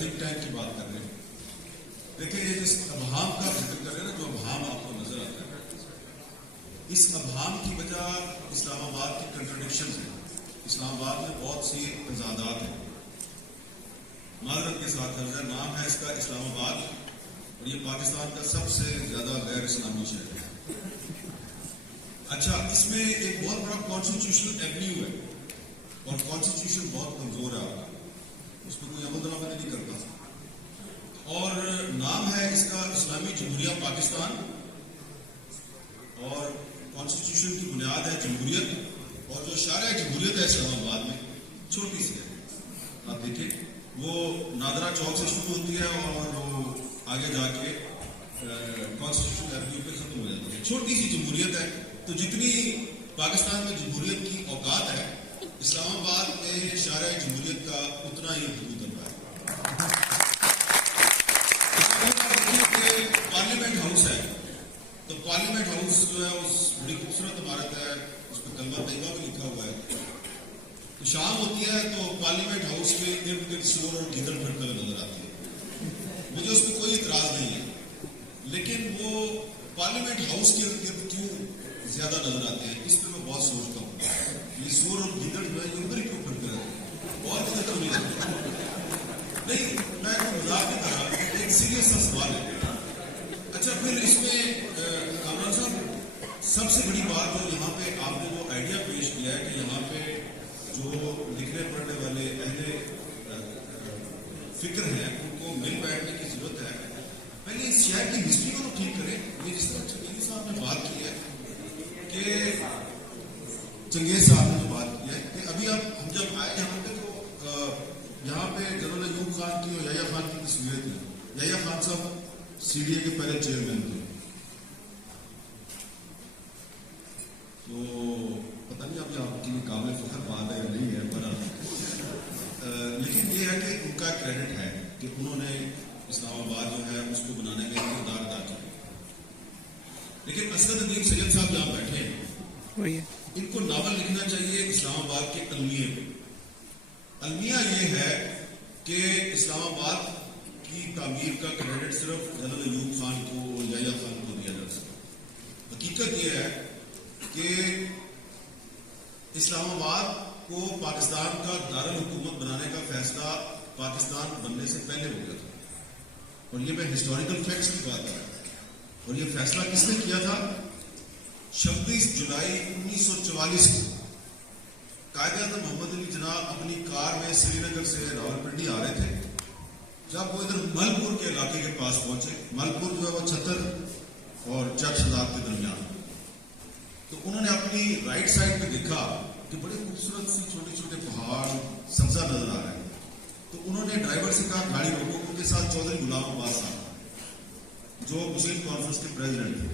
Think tank کی بات کر رہے ہیں. دیکھیں یہ جس ابہام کا ذکر کر رہے ہیں نا, جو ابہام آپ کو نظر آتا ہے, اس ابہام کی وجہ اسلام آباد کی کنٹرڈکشن ہے. اسلام آباد میں بہت سی تضادات ہیں. معذرت کے ساتھ عرض ہے, نام ہے اس کا اسلام آباد, اور یہ پاکستان کا سب سے زیادہ غیر اسلامی شہر ہے. اچھا, اس میں ایک بہت بڑا کانسٹیٹیوشنل ایونیو ہے, اور کانسٹیٹیوشن بہت کمزور ہے, آپ کا اس پہ کوئی عمل درآمد نہیں کرتا. اور نام ہے اس کا اسلامی جمہوریہ پاکستان, اور کانسٹیٹیوشن کی بنیاد ہے جمہوریت, اور جو شارع جمہوریت ہے اسلام آباد میں چھوٹی سی ہے. آپ دیکھیں وہ نادرا چوک سے شروع ہوتی ہے اور وہ آگے جا کے کانسٹیٹیوشن ایونیو پہ ختم ہو جاتی ہے. چھوٹی سی جمہوریت ہے. تو جتنی پاکستان میں جمہوریت کی اوقات ہے, اسلام آباد میں شارع جمہوریت کا اتنا ہی حدود ہے. پارلیمنٹ ہاؤس ہے, تو پارلیمنٹ ہاؤس جو ہے اس بڑی خوبصورت عمارت ہے, اس پہ کلمہ طیبہ بھی لکھا ہوا ہے. تو شام ہوتی ہے تو پارلیمنٹ ہاؤس میں ارد گرد شور اور گیدڑ پھرتے ہوئے نظر آتی ہے. مجھے اس پہ کوئی اعتراض نہیں ہے, لیکن وہ پارلیمنٹ ہاؤس کے ارد گرد کیوں زیادہ نظر آتے ہیں, اس پہ میں بہت سوچتا ہوں. یہ شور اور گیدڑ جو ہے یہ ادھر ہی کیوں پھرتے رہتے ہیں, بہت ادھر تو نہیں رہتے. نہیں, میں تو مذاق کی طرح ایک سیریس سا سوال ہے. اچھا, پھر اس میں کامران صاحب سب سے بڑی بات جو یہاں پہ آپ نے جو آئیڈیا پیش کیا ہے کہ یہاں پہ جو لکھنے پڑھنے والے اہل فکر ہیں ان کو مل بیٹھنے کی ضرورت ہے. پہلے اس شہر کی ہسٹری کو تو ٹھیک کریں. یہ جس طرح چنگیز صاحب نے بات کی ہے کہ چنگیز صاحب نے جو بات کی ہے کہ ابھی ہم جب آئے یہاں پہ تو یہاں پہ جنرل ایوب خان کی اور یحییٰ خان کی تصویریں تھیں. یحییٰ خان صاحب سی ڈی اے کے پہلے چیئرمین تھے. تو پتہ نہیں اب یہ آپ کے لیے قابل فخر بات ہے یا نہیں ہے, پر لیکن یہ ہے کہ ان کا کریڈٹ ہے کہ انہوں نے اسلام آباد جو ہے اس کو بنانے میں کردار ادا کیا. لیکن اسد ندیم سید صاحب جہاں بیٹھے ہیں, ان کو ناول لکھنا چاہیے اسلام آباد کے المیے پہ. المیہ یہ ہے کہ اسلام آباد کی تعمیر کا کریڈٹ صرف جنرل ایوب خان کو, یحییٰ خان کو دیا جا سکتا. حقیقت یہ ہے کہ اسلام آباد کو پاکستان کا دارالحکومت بنانے کا فیصلہ پاکستان بننے سے پہلے ہو گیا تھا, اور یہ میں ہسٹوریکل فیکٹس کی بات کر رہا ہوں. اور یہ فیصلہ کس نے کیا تھا؟ 26 جولائی 1944 کو قائد اعظم محمد علی جناح اپنی کار میں سری نگر سے راولپنڈی آ رہے تھے. جب وہ ادھر ملپور کے علاقے کے پاس پہنچے, ملپور جو ہے وہ چھتر اور چک شداد کے درمیان, تو انہوں نے اپنی رائٹ سائڈ پہ دیکھا کہ بڑے خوبصورت سی چھوٹے چھوٹے پہاڑ سبزہ نظر آ رہے ہیں. تو انہوں نے ڈرائیور سے کہا گاڑی روکو. ان کے ساتھ چودھری غلام عباس صاحب جو مسلم کانفرنس کے پریزیڈنٹ تھے.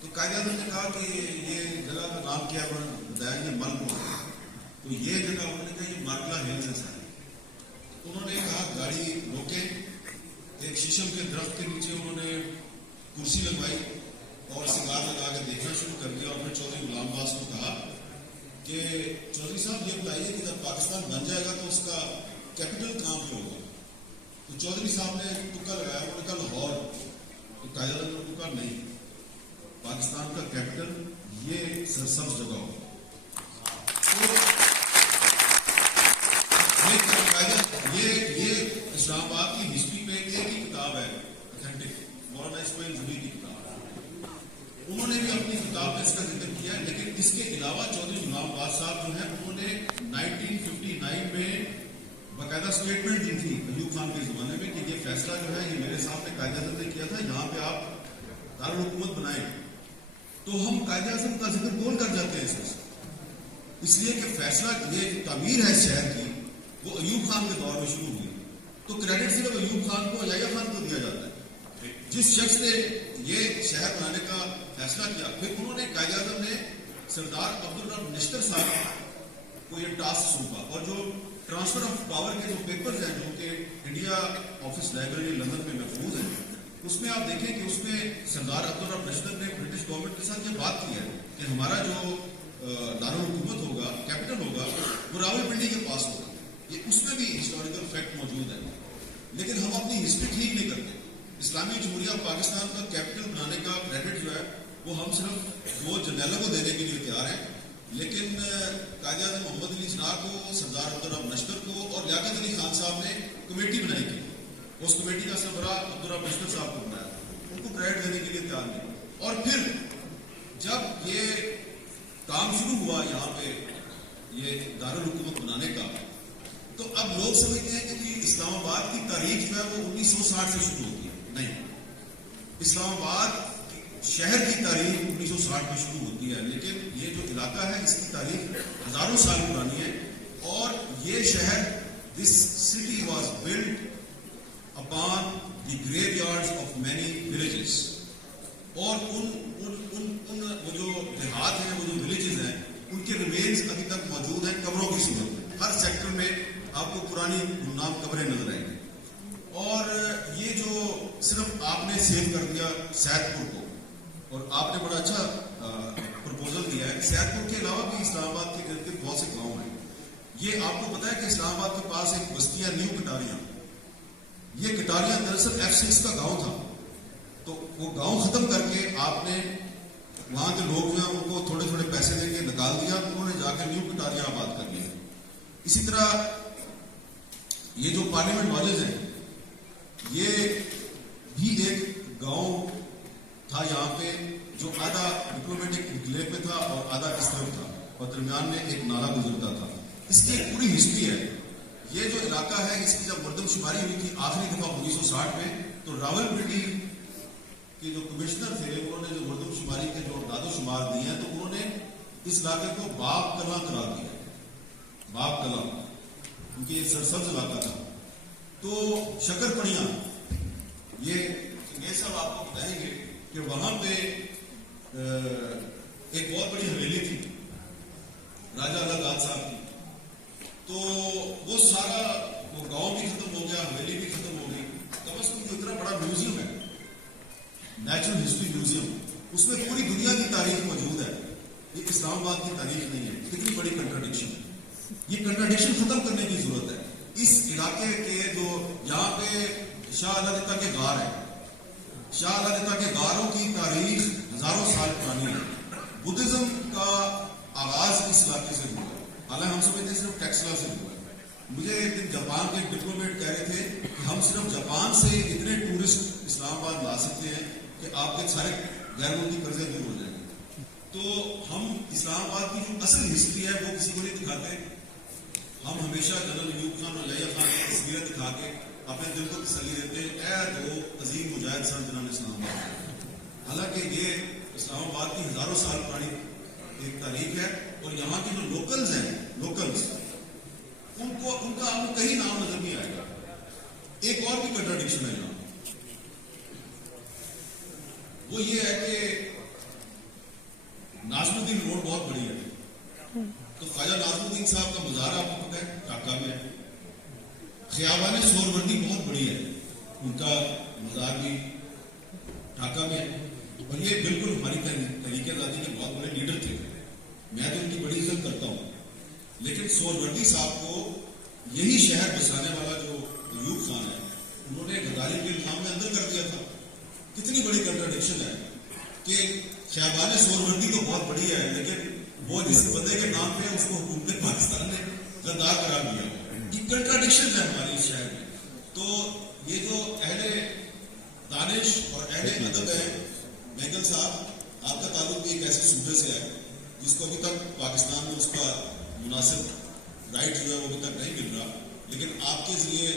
تو قائد اعظم نے کہا کہ یہ جگہ کا نام کیا ہے, بتایا کہ ملپور. تو یہ جگہ انہوں نے کہا یہ مارکلا ہلز ہے. انہوں نے کہا گاڑی روکے. ایک شیشم کے درخت کے نیچے انہوں نے کرسی لگوائی اور سگار لگا کے دیکھنا شروع کر دیا. اور پھر چودھری غلام عباس کو کہا کہ چودھری صاحب یہ بتائیے کہ جب پاکستان بن جائے گا تو اس کا کیپٹل کہاں پہ ہوگا؟ تو چودھری صاحب نے تکا لگایا, انہوں نے کہا لاہور. تو قائد اعظم نے کہا نہیں, پاکستان کا کیپٹل یہ سرسبز جگہ ہوگا. یہ اسلام آباد کی ہسٹری پہ ایک ہی کتاب ہے اتھینٹک, مولانا اسماعیل زبیر کی کتاب. انہوں نے بھی اپنی کتاب میں اس کا ذکر کیا ہے. لیکن اس کے علاوہ چودھری غلام عباس صاحب جو ہیں انہوں نے 1959 میں باقاعدہ اسٹیٹمنٹ دی تھی ایوب خان کے زمانے میں کہ یہ فیصلہ جو ہے یہ میرے سامنے قائد اعظم نے کیا تھا, یہاں پہ آپ دارالحکومت بنائیں. تو ہم قائد اعظم کا ذکر بول کر جاتے ہیں اس لیے کہ فیصلہ یہ تعمیر ہے شہر کی وہ ایوب خان کے دور میں شروع ہوئی. تو کریڈٹ صرف ایوب خان کو, یحییٰ خان کو دیا جاتا ہے جس شخص نے یہ شہر بنانے کا فیصلہ کیا. پھر انہوں نے قائد اعظم نے سردار عبدالرب نشتر صاحب کو یہ ٹاسک سونپا, اور جو ٹرانسفر آف پاور کے جو پیپرز ہیں جو کہ انڈیا آفس لائبریری لندن میں محفوظ ہیں, اس میں آپ دیکھیں کہ اس میں سردار عبدالرب نشتر نے برٹش گورنمنٹ کے ساتھ یہ بات کی ہے کہ ہمارا جو دارالحکومت ہوگا, کیپٹل ہوگا, وہ راولپنڈی کے پاس ہوگا. یہ اس میں بھی ہسٹوریکل فیکٹ موجود ہے. اسلامی جمہوریہ پاکستان کا کیپٹل بنانے کا کریڈٹ جو ہے وہ ہم صرف 2 جرنیلوں کو دینے کے لیے تیار ہیں، لیکن قائد اعظم محمد علی جناح کو، سردار عبدالرب نشتر کو اور لیاقت علی خان صاحب نے کمیٹی بنائی تھی، اس کمیٹی کا سربراہ عبدالرب نشتر صاحب کو بنایا، ان کو کریڈٹ دینے کے لیے تیار نہیں. اور پھر جب یہ کام شروع ہوا یہاں پہ یہ دارالحکومت بنانے کا، تو اب لوگ سمجھتے ہیں کہ جی اسلام آباد کی تاریخ جو ہے وہ 1960 سے شروع ہوتی ہے. نہیں، اسلام آباد شہر کی تاریخ 1960 میں شروع ہوتی ہے، لیکن یہ جو علاقہ ہے اس کی تاریخ ہزاروں سال پرانی ہے. اور یہ شہر، this city was build upon the graveyards of many villages. اور وہ جو دیہات ہیں، وہ جو ولیجز ہیں، ان کے ریمینز ابھی تک موجود ہیں قبروں کی صورت میں. ہر سیکٹر میں آپ کو پرانی گمنام قبریں نظر آئیں گی. اور یہ جو صرف آپ نے سیو کر دیا سید پور کو، اور آپ نے بڑا اچھا پرپوزل دیا ہے. سید پور کے علاوہ بھی اسلام آباد کے ارد گرد بہت سے گاؤں ہیں. یہ آپ کو پتا ہے کہ اسلام آباد کے پاس ایک بستی ہے نیو کٹاریاں. یہ کٹاریاں دراصل F6 کا گاؤں تھا. تو وہ گاؤں ختم کر کے آپ نے وہاں کے لوگ جو ہیں ان کو تھوڑے تھوڑے پیسے دے کے نکال دیا، انہوں نے جا کے نیو کٹاریاں آباد کر لیا. اسی طرح یہ جو پارلیمنٹ لادجز ہیں، یہ بھی ایک گاؤں تھا یہاں پہ، جو آدھا ڈپلومیٹک انکلیو میں تھا اور آدھا اس طرف تھا، اور درمیان میں ایک نالا گزرتا تھا. اس کی ایک پوری ہسٹری ہے. یہ جو علاقہ ہے، اس کی جب مردم شماری ہوئی تھی آخری دفعہ 1960 میں، تو راول پنڈی کے جو کمشنر تھے، انہوں نے جو مردم شماری کے جو اعداد و شمار دیے ہیں، تو انہوں نے اس علاقے کو باب کلاں قرار دیا. باب کلاں کیونکہ یہ سرسبز علاقہ تھا. تو شکر پڑیاں، یہ صاحب آپ کو بتائیں گے کہ وہاں پہ ایک بہت بڑی حویلی تھی راجہ الہ صاحب کی. تو وہ سارا وہ گاؤں بھی ختم ہو گیا، حویلی بھی ختم ہو گئی. کم از کم جو اتنا بڑا میوزیم ہے، نیچرل ہسٹری میوزیم، اس میں پوری دنیا کی تاریخ موجود ہے. یہ اسلام آباد کی تاریخ نہیں ہے. کتنی بڑی کنٹراڈکشن ہے. یہ کنٹراڈکشن ختم کرنے کی ضرورت ہے. اس علاقے کے جو یہاں پہ شاہ علیہ کے غار ہیں، شاہ علیہ کے غاروں کی تاریخ ہزاروں سال پرانی ہے. بدھزم کا آغاز اس علاقے سے ہوا ہے، حالانکہ ہم سمجھتے ہیں صرف ٹیکسلا سے ہوا ہے. مجھے ایک دن جاپان کے ڈپلومیٹ کہہ رہے تھے کہ ہم صرف جاپان سے اتنے ٹورسٹ اسلام آباد لا سکتے ہیں کہ آپ کے سارے غیر ملکی قرضے دور ہو جائیں گے. تو ہم اسلام آباد کی جو اصل ہسٹری ہے وہ کسی کو نہیں دکھاتے. ہم ہمیشہ جنرل ایوب خان اور یحییٰ خان کی تصویریں دکھا کے اپنے دل کو تسلی دیتے ہیں، اے 2 عظیم مجاہد سر جنہوں نے اسلام آباد. حالانکہ یہ اسلام آباد کی ہزاروں سال پرانی ایک تاریخ ہے. اور یہاں کے جو لوکلز ہیں، ان کا آپ کو کہیں نام نظر نہیں آئے گا. ایک اور بھی کنٹراڈکشن ہے یہاں، وہ یہ ہے کہ ناظم الدین روڈ بہت بڑی ہے. تو خواجہ ناظم الدین صاحب کا مزار آپ کو پتہ ہے ڈھاکہ میں ہے. خیابان سہروردی بہت بڑی ہے، ان کا مزار بھی ڈھاکہ میں ہے. اور یہ بالکل ہماری تحریک آزادی کے بہت بڑے لیڈر تھے. میں تو ان کی بڑی عزت کرتا ہوں. لیکن سہروردی صاحب کو یہی شہر بسانے والا جو ایوب خان ہے، انہوں نے غداری کے الزام میں اندر کر دیا تھا. کتنی بڑی کنٹراڈکشن ہے کہ خیابان سہروردی تو بہت بڑی ہے، لیکن وہ جس بندے کے نام پہ اس کو حکومت پاکستان نے غدار قرار دیا. یہ کنٹراڈکشن ہے ہماری اس شہر میں. تو یہ جو اہل دانش اور اہل ادب ہے، مہنگل صاحب، آپ کا تعلق بھی ایک ایسے صوبے سے ہے جس کو ابھی تک پاکستان میں اس کا مناسب رائٹ جو ہے وہ ابھی تک نہیں مل رہا. لیکن آپ کے ذریعے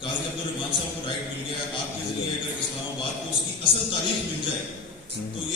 قاضی عبدالرحمان صاحب کو رائٹ مل گیا ہے. آپ کے ذریعے اگر اسلام آباد کو اس کی اصل تاریخ مل جائے تو یہ